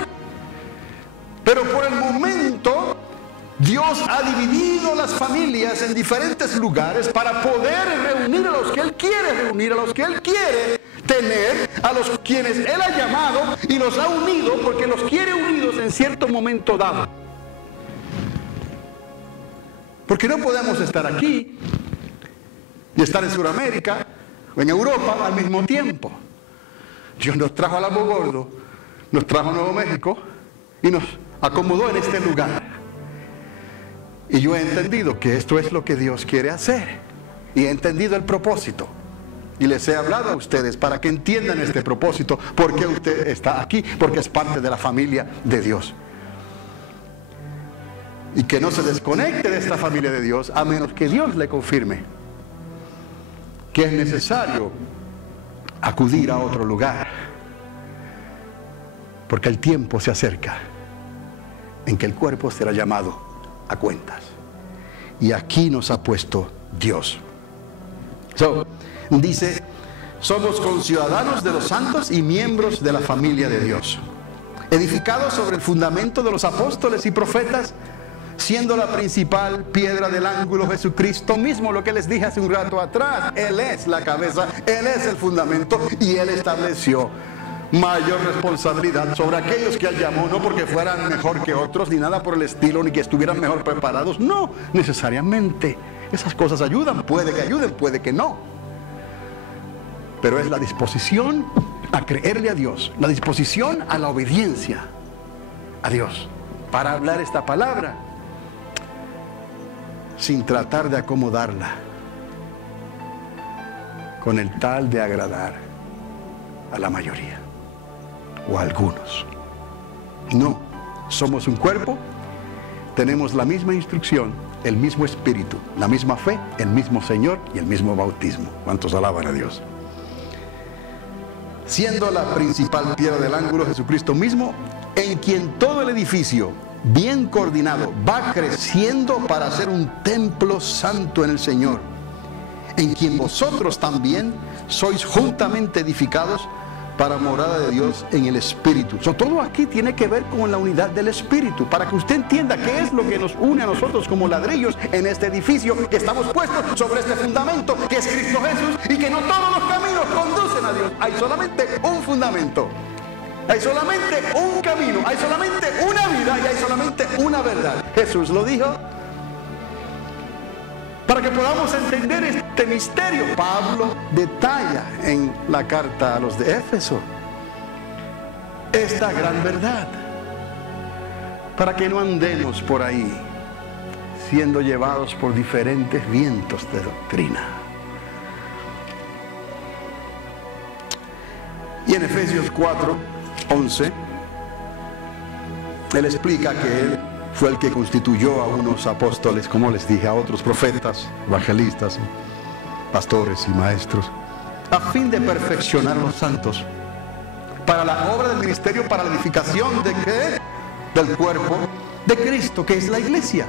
Pero por el momento Dios ha dividido las familias en diferentes lugares para poder reunir a los que Él quiere reunir, a los que Él quiere tener, a los quienes Él ha llamado y los ha unido, porque los quiere unidos en cierto momento dado. Porque no podemos estar aquí y estar en Sudamérica o en Europa al mismo tiempo. Dios nos trajo al Lago Gordo, nos trajo a Nuevo México y nos acomodó en este lugar. Y yo he entendido que esto es lo que Dios quiere hacer. Y he entendido el propósito. Y les he hablado a ustedes para que entiendan este propósito. ¿Por qué usted está aquí? Porque es parte de la familia de Dios. Y que no se desconecte de esta familia de Dios a menos que Dios le confirme que es necesario acudir a otro lugar. Porque el tiempo se acerca en que el cuerpo será llamado a cuentas. Y aquí nos ha puesto Dios. Dice, somos conciudadanos de los santos y miembros de la familia de Dios, edificados sobre el fundamento de los apóstoles y profetas, siendo la principal piedra del ángulo Jesucristo mismo, lo que les dije hace un rato atrás. Él es la cabeza, Él es el fundamento, y Él estableció mayor responsabilidad sobre aquellos que Él llamó, no porque fueran mejor que otros, ni nada por el estilo, ni que estuvieran mejor preparados, no, necesariamente. Esas cosas ayudan, puede que ayuden, puede que no. Pero es la disposición a creerle a Dios, la disposición a la obediencia a Dios, para hablar esta palabra sin tratar de acomodarla con el tal de agradar a la mayoría o a algunos. No, somos un cuerpo, tenemos la misma instrucción, el mismo espíritu, la misma fe, el mismo Señor y el mismo bautismo. ¿Cuántos alaban a Dios? Siendo la principal piedra del ángulo Jesucristo mismo, en quien todo el edificio, bien coordinado, va creciendo para ser un templo santo en el Señor, en quien vosotros también sois juntamente edificados para morada de Dios en el Espíritu. Todo aquí tiene que ver con la unidad del Espíritu, para que usted entienda qué es lo que nos une a nosotros como ladrillos en este edificio, que estamos puestos sobre este fundamento que es Cristo Jesús, y que no todos los caminos conducen a Dios. Hay solamente un fundamento, hay solamente un camino, hay solamente una vida y hay solamente una verdad. Jesús lo dijo. Para que podamos entender este misterio, Pablo detalla en la carta a los de Éfeso esta gran verdad, para que no andemos por ahí siendo llevados por diferentes vientos de doctrina. Y en Efesios 4:11 él explica que él fue el que constituyó a unos apóstoles, como les dije, a otros profetas, evangelistas, pastores y maestros, a fin de perfeccionar a los santos para la obra del ministerio, para la edificación de ¿qué? Del cuerpo de Cristo, que es la iglesia,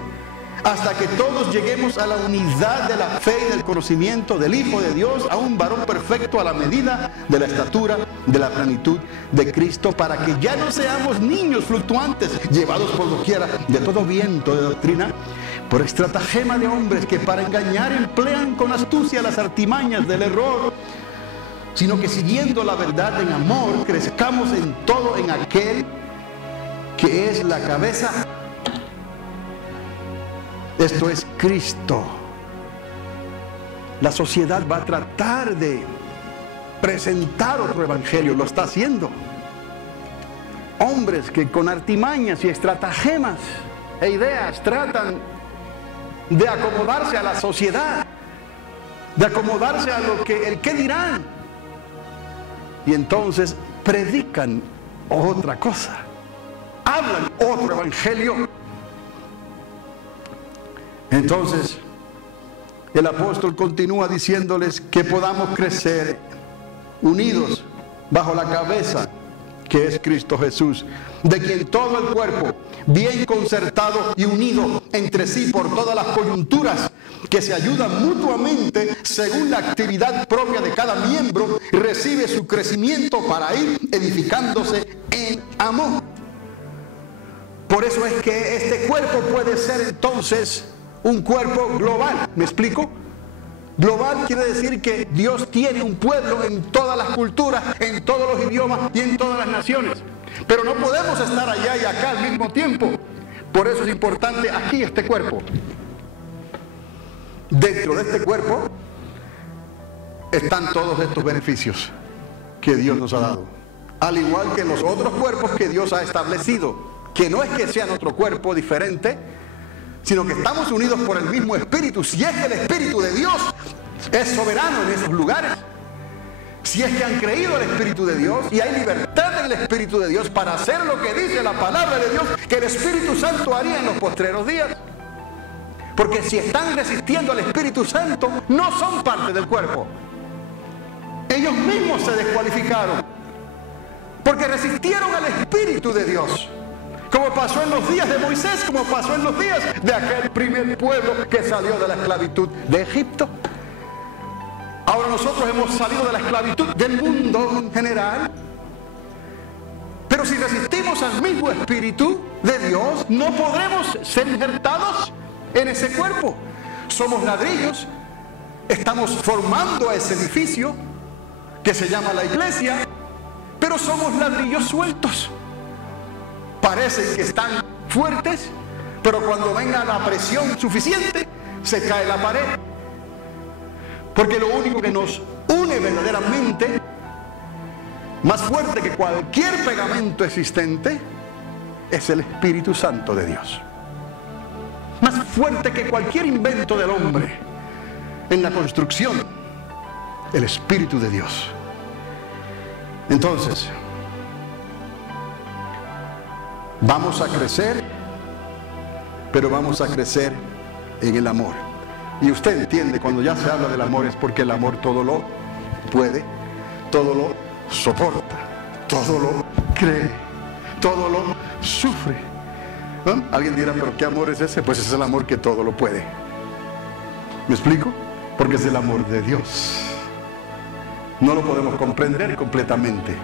hasta que todos lleguemos a la unidad de la fe y del conocimiento del Hijo de Dios, a un varón perfecto a la medida de la estatura de la plenitud de Cristo, para que ya no seamos niños fluctuantes, llevados por doquiera de todo viento de doctrina, por estratagema de hombres que para engañar emplean con astucia las artimañas del error, sino que siguiendo la verdad en amor, crezcamos en todo en aquel que es la cabeza. Esto es Cristo. La sociedad va a tratar de presentar otro evangelio, lo está haciendo. Hombres que con artimañas y estratagemas e ideas tratan de acomodarse a la sociedad, de acomodarse a lo que el qué dirán, y entonces predican otra cosa, hablan otro evangelio. Entonces el apóstol continúa diciéndoles que podamos crecer unidos bajo la cabeza que es Cristo Jesús, de quien todo el cuerpo, bien concertado y unido entre sí por todas las coyunturas, que se ayudan mutuamente según la actividad propia de cada miembro, recibe su crecimiento para ir edificándose en amor. Por eso es que este cuerpo puede ser entonces un cuerpo global. ¿Me explico? Global quiere decir que Dios tiene un pueblo en todas las culturas, en todos los idiomas y en todas las naciones. Pero no podemos estar allá y acá al mismo tiempo. Por eso es importante aquí este cuerpo. Dentro de este cuerpo están todos estos beneficios que Dios nos ha dado. Al igual que los otros cuerpos que Dios ha establecido. Que no es que sean otro cuerpo diferente, sino que estamos unidos por el mismo Espíritu. Si es que el Espíritu de Dios es soberano en esos lugares, si es que han creído el Espíritu de Dios y hay libertad en el Espíritu de Dios para hacer lo que dice la palabra de Dios, que el Espíritu Santo haría en los postreros días. Porque si están resistiendo al Espíritu Santo, no son parte del cuerpo. Ellos mismos se descualificaron, porque resistieron al Espíritu de Dios. Como pasó en los días de Moisés, como pasó en los días de aquel primer pueblo que salió de la esclavitud de Egipto. Ahora nosotros hemos salido de la esclavitud del mundo en general. Pero si resistimos al mismo Espíritu de Dios, no podremos ser injertados en ese cuerpo. Somos ladrillos, estamos formando ese edificio que se llama la iglesia, pero somos ladrillos sueltos. Parecen que están fuertes, pero cuando venga la presión suficiente, se cae la pared. Porque lo único que nos une verdaderamente, más fuerte que cualquier pegamento existente, es el Espíritu Santo de Dios. Más fuerte que cualquier invento del hombre en la construcción, el Espíritu de Dios. Entonces, vamos a crecer, pero vamos a crecer en el amor. Y usted entiende, cuando ya se habla del amor es porque el amor todo lo puede, todo lo soporta, todo lo cree, todo lo sufre. ¿No? Alguien dirá, ¿pero qué amor es ese? Pues es el amor que todo lo puede. ¿Me explico? Porque es el amor de Dios. No lo podemos comprender completamente,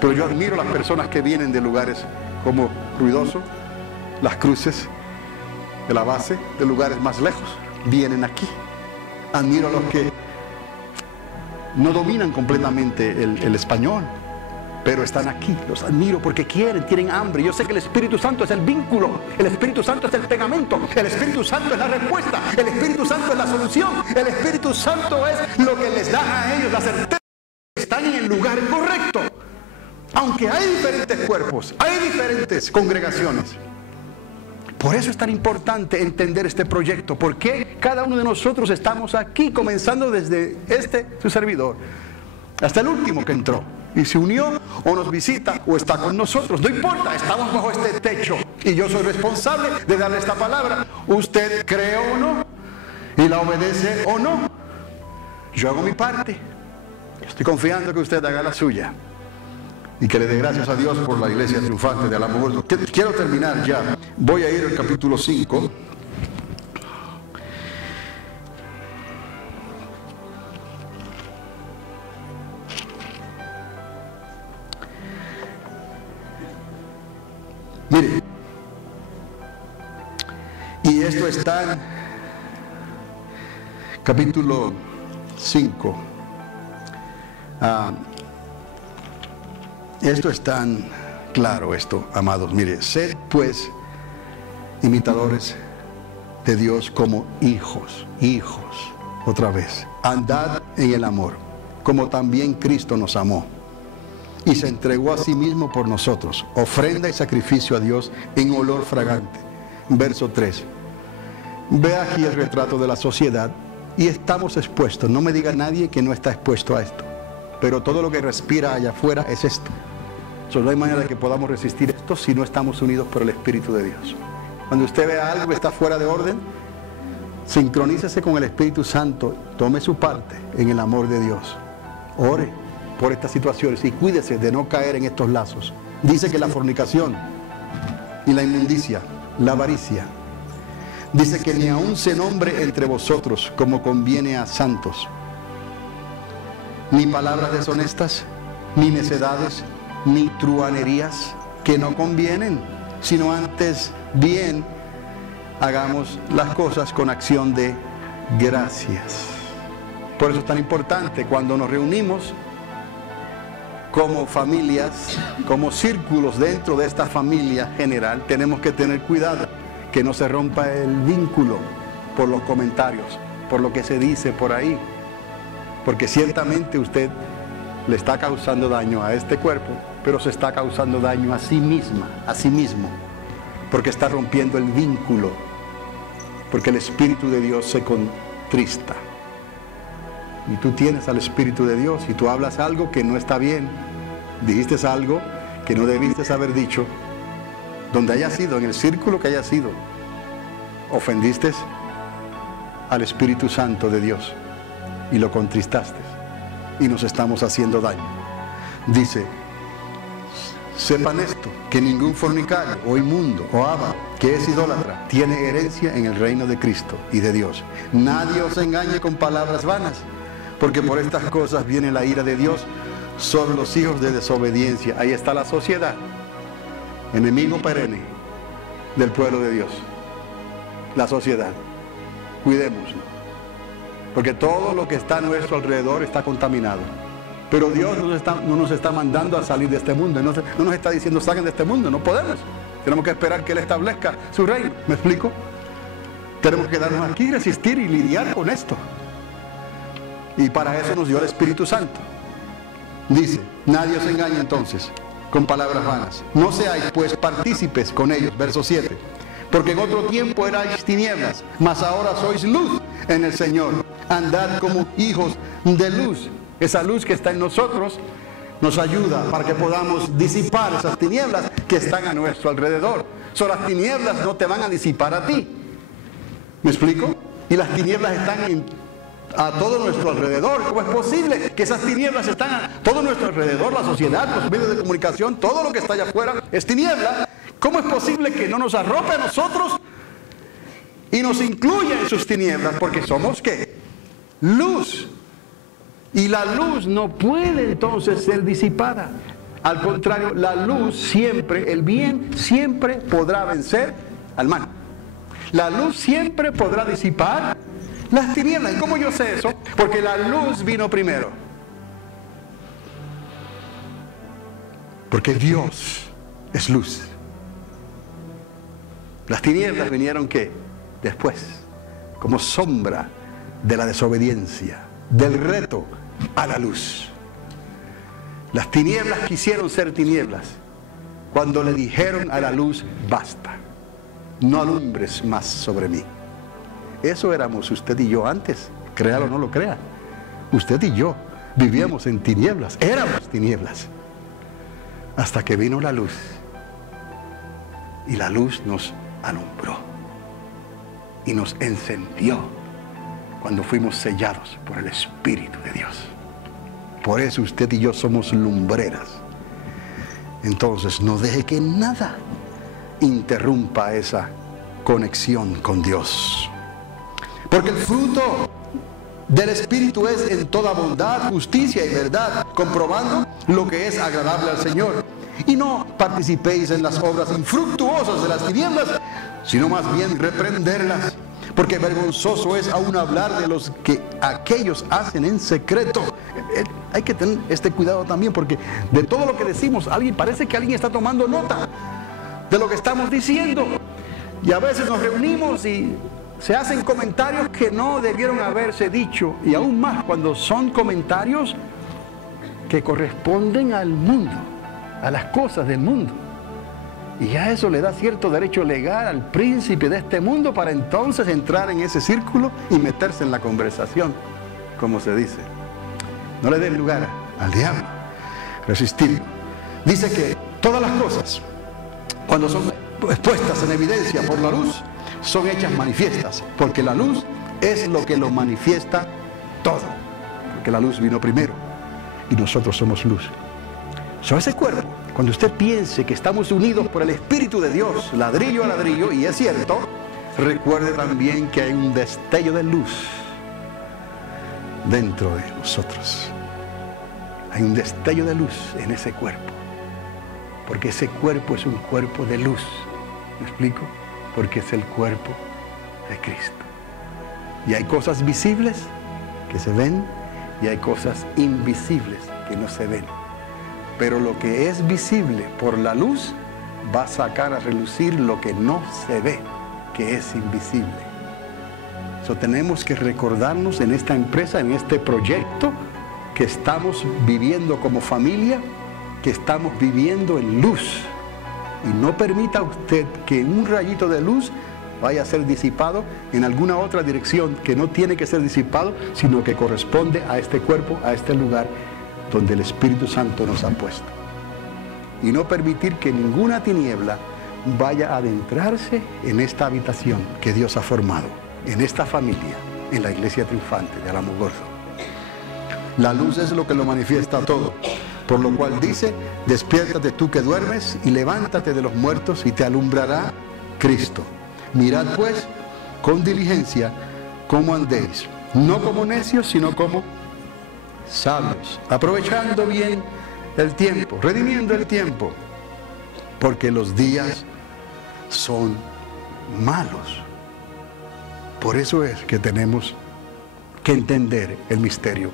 pero yo admiro a las personas que vienen de lugares como Ruidoso, Las Cruces, de la base, de lugares más lejos, vienen aquí. Admiro a los que no dominan completamente el español, pero están aquí. Los admiro porque quieren, tienen hambre. Yo sé que el Espíritu Santo es el vínculo, el Espíritu Santo es el pegamento, el Espíritu Santo es la respuesta, el Espíritu Santo es la solución, el Espíritu Santo es lo que les da a ellos la certeza de que están en el lugar correcto. Aunque hay diferentes cuerpos, hay diferentes congregaciones. Por eso es tan importante entender este proyecto. Porque cada uno de nosotros estamos aquí, comenzando desde su servidor, hasta el último que entró y se unió, o nos visita, o está con nosotros. No importa, estamos bajo este techo. Y yo soy responsable de darle esta palabra. Usted cree o no, y la obedece o no. Yo hago mi parte. Estoy confiando que usted haga la suya. Y que le dé gracias a Dios por la iglesia triunfante de Alamogordo. Quiero terminar ya. Voy a ir al capítulo 5. Mire. Y esto está en capítulo 5. Esto es tan claro, amados. Mire, sed pues imitadores de Dios como hijos, otra vez. Andad en el amor, como también Cristo nos amó y se entregó a sí mismo por nosotros, ofrenda y sacrificio a Dios en olor fragante. Verso 3. Ve aquí el retrato de la sociedad y estamos expuestos. No me diga nadie que no está expuesto a esto, pero todo lo que respira allá afuera es esto. No hay manera de que podamos resistir esto si no estamos unidos por el Espíritu de Dios. Cuando usted vea algo que está fuera de orden, Sincronícese con el Espíritu Santo, tome su parte en el amor de Dios. Ore por estas situaciones y cuídese de no caer en estos lazos. Dice que la fornicación y la inmundicia, la avaricia, dice que ni aun se nombre entre vosotros como conviene a santos, ni palabras deshonestas, ni necedades, ni truhanerías que no convienen, sino antes bien hagamos las cosas con acción de gracias. Por eso es tan importante cuando nos reunimos como familias, como círculos dentro de esta familia general, tenemos que tener cuidado que no se rompa el vínculo por los comentarios, por lo que se dice por ahí, porque ciertamente usted le está causando daño a este cuerpo, pero se está causando daño a sí misma, a sí mismo, porque está rompiendo el vínculo, porque el Espíritu de Dios se contrista. Y tú tienes al Espíritu de Dios y tú hablas algo que no está bien, dijiste algo que no debiste haber dicho, donde haya sido, en el círculo que haya sido, ofendiste al Espíritu Santo de Dios y lo contristaste y nos estamos haciendo daño. Dice, sepan esto, que ningún fornicario o inmundo o avaro que es idólatra tiene herencia en el reino de Cristo y de Dios. Nadie os engañe con palabras vanas, porque por estas cosas viene la ira de Dios sobre los hijos de desobediencia. Ahí está la sociedad, enemigo perenne del pueblo de Dios. La sociedad, cuidémoslo, porque todo lo que está a nuestro alrededor está contaminado. Pero Dios no nos está mandando a salir de este mundo, no nos está diciendo salgan de este mundo, no podemos. Tenemos que esperar que Él establezca su reino, ¿me explico? Tenemos que quedarnos aquí, resistir y lidiar con esto. Y para eso nos dio el Espíritu Santo. Dice, nadie os engañe entonces con palabras vanas. No seáis pues partícipes con ellos, verso 7. Porque en otro tiempo erais tinieblas, mas ahora sois luz en el Señor. Andad como hijos de luz. Esa luz que está en nosotros nos ayuda para que podamos disipar esas tinieblas que están a nuestro alrededor. Las tinieblas no te van a disipar a ti. ¿Me explico? Y las tinieblas están a todo nuestro alrededor. ¿Cómo es posible que esas tinieblas están a todo nuestro alrededor? La sociedad, los medios de comunicación, todo lo que está allá afuera es tiniebla. ¿Cómo es posible que no nos arrope a nosotros y nos incluya en sus tinieblas? Porque somos ¿qué? Luz. Y la luz no puede entonces ser disipada. Al contrario, la luz siempre, el bien siempre podrá vencer al mal. La luz siempre podrá disipar las tinieblas. ¿Y cómo yo sé eso? Porque la luz vino primero. Porque Dios es luz. Las tinieblas vinieron ¿qué? Después, como sombra de la desobediencia, del reto a la luz. Las tinieblas quisieron ser tinieblas cuando le dijeron a la luz, basta, no alumbres más sobre mí. Eso éramos usted y yo antes, créalo o no lo crea. Usted y yo vivíamos en tinieblas, éramos tinieblas, hasta que vino la luz y la luz nos alumbró y nos encendió cuando fuimos sellados por el Espíritu de Dios. Por eso usted y yo somos lumbreras. Entonces no deje que nada interrumpa esa conexión con Dios. Porque el fruto del Espíritu es en toda bondad, justicia y verdad, comprobando lo que es agradable al Señor. Y no participéis en las obras infructuosas de las tinieblas, sino más bien reprenderlas. Porque vergonzoso es aún hablar de los que aquellos hacen en secreto. Hay que tener este cuidado también, porque de todo lo que decimos, parece que alguien está tomando nota de lo que estamos diciendo. Y a veces nos reunimos y se hacen comentarios que no debieron haberse dicho. Y aún más cuando son comentarios que corresponden al mundo, a las cosas del mundo. Y a eso le da cierto derecho legal al príncipe de este mundo para entonces entrar en ese círculo y meterse en la conversación, como se dice. No le den lugar al diablo. Resistirlo. Dice que todas las cosas, cuando son expuestas en evidencia por la luz, son hechas manifiestas, porque la luz es lo que lo manifiesta todo, porque la luz vino primero y nosotros somos luz. Ese cuerpo, cuando usted piense que estamos unidos por el Espíritu de Dios, ladrillo a ladrillo, y es cierto, recuerde también que hay un destello de luz dentro de nosotros. Hay un destello de luz en ese cuerpo, porque ese cuerpo es un cuerpo de luz. ¿Me explico? Porque es el cuerpo de Cristo. Y hay cosas visibles que se ven y hay cosas invisibles que no se ven. Pero lo que es visible por la luz va a sacar a relucir lo que no se ve, que es invisible. Tenemos que recordarnos en esta empresa, en este proyecto, que estamos viviendo como familia, que estamos viviendo en luz. Y no permita usted que un rayito de luz vaya a ser disipado en alguna otra dirección que no tiene que ser disipado, sino que corresponde a este cuerpo, a este lugar donde el Espíritu Santo nos ha puesto. Y no permitir que ninguna tiniebla vaya a adentrarse en esta habitación que Dios ha formado, en esta familia, en la iglesia triunfante de Alamogordo. La luz es lo que lo manifiesta todo, por lo cual dice, despiértate tú que duermes y levántate de los muertos y te alumbrará Cristo. Mirad pues con diligencia cómo andéis, no como necios, sino como sabios, aprovechando bien el tiempo, redimiendo el tiempo, porque los días son malos. Por eso es que tenemos que entender el misterio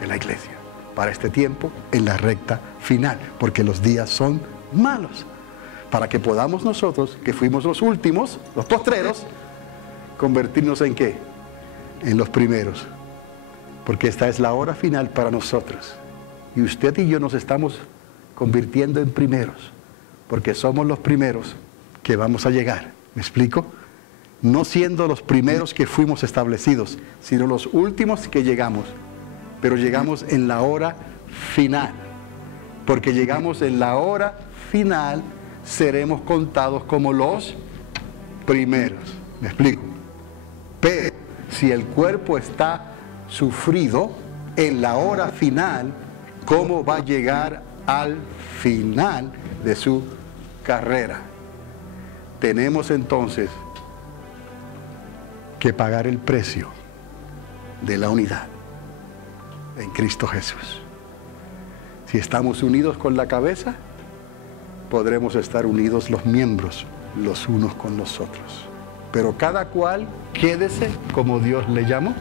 de la iglesia para este tiempo en la recta final, porque los días son malos, para que podamos nosotros, que fuimos los últimos, los postreros, convertirnos en ¿qué? En los primeros, porque esta es la hora final para nosotros, y usted y yo nos estamos convirtiendo en primeros, porque somos los primeros que vamos a llegar. ¿Me explico? No siendo los primeros que fuimos establecidos, sino los últimos que llegamos, pero llegamos en la hora final, porque llegamos en la hora final, seremos contados como los primeros. ¿Me explico? Pero si el cuerpo está sufrido en la hora final, ¿cómo va a llegar al final de su carrera? Tenemos entonces que pagar el precio de la unidad en Cristo Jesús. Si estamos unidos con la cabeza, podremos estar unidos los miembros, los unos con los otros. Pero cada cual quédese como Dios le llamó,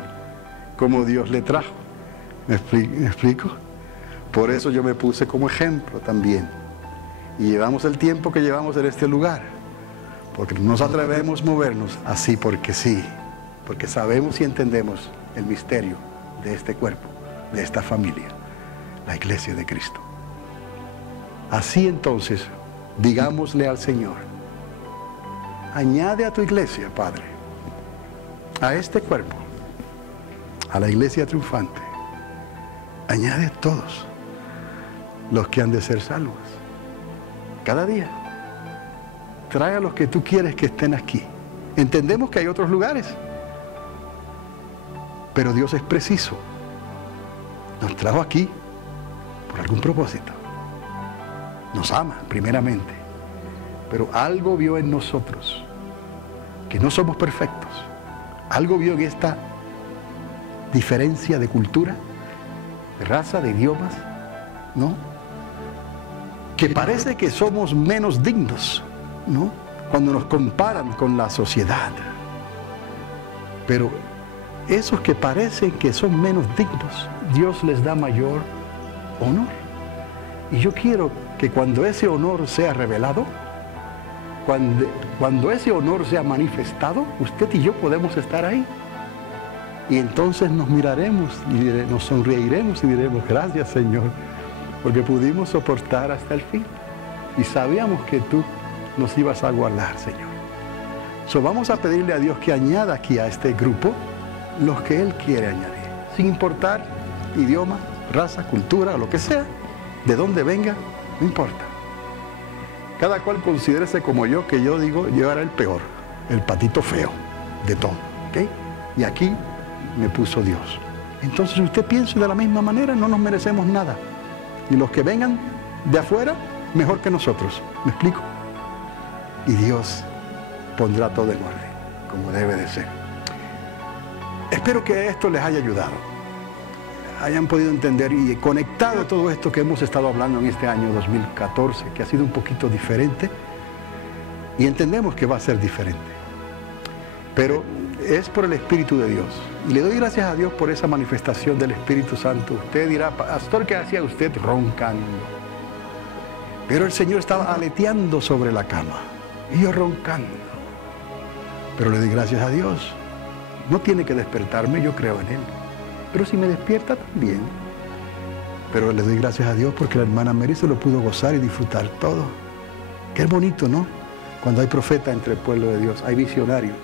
como Dios le trajo. ¿Me explico? Por eso yo me puse como ejemplo también. Y llevamos el tiempo que llevamos en este lugar, porque no nos atrevemos a movernos así porque sí, porque sabemos y entendemos el misterio de este cuerpo, de esta familia, la iglesia de Cristo. Así entonces, digámosle al Señor, añade a tu iglesia, Padre, a este cuerpo, a la iglesia triunfante, añade a todos los que han de ser salvos. Cada día, trae a los que tú quieres que estén aquí. Entendemos que hay otros lugares, pero Dios es preciso. Nos trajo aquí por algún propósito. Nos ama, primeramente. Pero algo vio en nosotros, que no somos perfectos. Algo vio en esta diferencia de cultura, de raza, de idiomas, ¿no? Que parece que somos menos dignos, ¿no? Cuando nos comparan con la sociedad. Pero esos que parecen que son menos dignos, Dios les da mayor honor. Y yo quiero que cuando ese honor sea revelado, cuando ese honor sea manifestado, usted y yo podemos estar ahí. Y entonces nos miraremos y nos sonreiremos y diremos, gracias Señor, porque pudimos soportar hasta el fin. Y sabíamos que tú nos ibas a guardar, Señor. Vamos a pedirle a Dios que añada aquí a este grupo los que Él quiere añadir, sin importar idioma, raza, cultura, lo que sea, de dónde venga, no importa. Cada cual considérese como yo, que yo digo, yo era el peor. el patito feo de todo, ¿ok? Y aquí me puso Dios. Entonces usted piensa de la misma manera, no nos merecemos nada. Y los que vengan de afuera, mejor que nosotros. ¿Me explico? Y Dios pondrá todo en orden, como debe de ser. Espero que esto les haya ayudado, hayan podido entender y conectado todo esto que hemos estado hablando en este año 2014, que ha sido un poquito diferente, y entendemos que va a ser diferente. Pero es por el Espíritu de Dios. Y le doy gracias a Dios por esa manifestación del Espíritu Santo. Usted dirá, pastor, ¿qué hacía usted roncando? Pero el Señor estaba aleteando sobre la cama y yo roncando. Pero le doy gracias a Dios. No tiene que despertarme, yo creo en Él. Pero si me despierta también. Pero le doy gracias a Dios porque la hermana Mary se lo pudo gozar y disfrutar todo. Qué bonito, ¿no? Cuando hay profeta entre el pueblo de Dios, hay visionarios.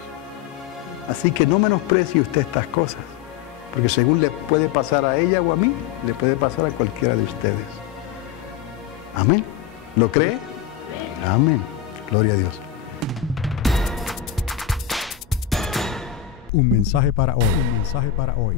Así que no menosprecie usted estas cosas, porque según le puede pasar a ella o a mí, le puede pasar a cualquiera de ustedes. Amén. ¿Lo cree? Amén. Gloria a Dios. Un mensaje para hoy. Un mensaje para hoy.